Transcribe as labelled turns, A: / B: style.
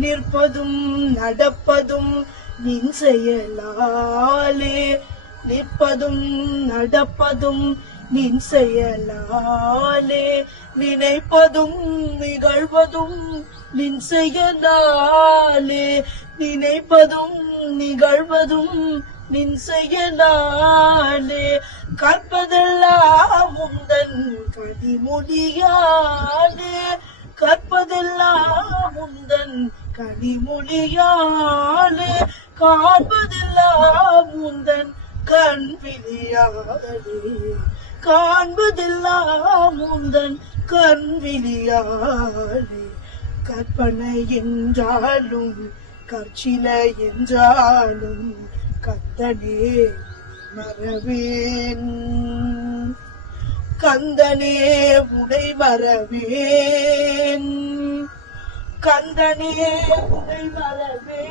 A: நிற்பதும் நடப்பதும் நின் செயலாலே. நிற்பதும் நடப்பதும் நின் செயலாலே. நினைப்பதும் நிகழ்வதும் நின் செயலாலே. நினைப்பதும் நிகழ்வதும் நின் செயலாலே. கற்பதெல்லாம் உந்தன் கதிமுடியாலே கற்பதெல்லாம் உந்தன் கனிமொழியாலே காண்பதெல்லாம் முந்தன் கண் விழியாலே காண்பதெல்லாம் உந்தன் கண் விழியாலே கற்பனை என்றாலும் கற்சிலை என்றாலும் கத்தனே மறவேன். கந்தனே உடை மறவேன். கந்தனியே உங்கள் மலமே